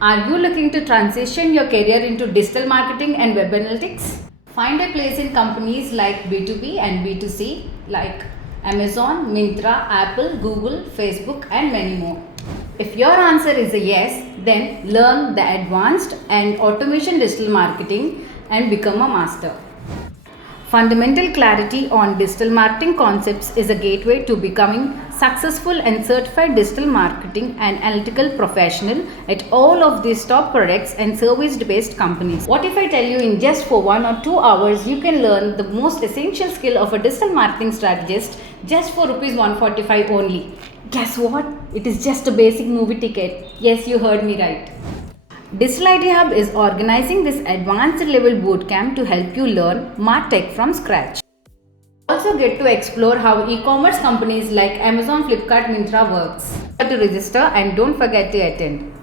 Are you looking to transition your career into digital marketing and web analytics? Find a place in companies like B2B and B2C like Amazon, Myntra, Apple, Google, Facebook, and many more. If your answer is a yes, then learn the advanced and automation digital marketing and become a master. Fundamental clarity on digital marketing concepts is a gateway to becoming successful and certified digital marketing and analytical professional at all of these top products and service-based companies. What if I tell you in just for 1 or 2 hours you can learn the most essential skill of a digital marketing strategist just for rupees 145 only? Guess what? It is just a basic movie ticket. Yes, you heard me right. Digital IT Hub is organizing this advanced level bootcamp to help you learn MarTech from scratch. Also get to explore how e-commerce companies like Amazon, Flipkart, Myntra works. To register and don't forget to attend.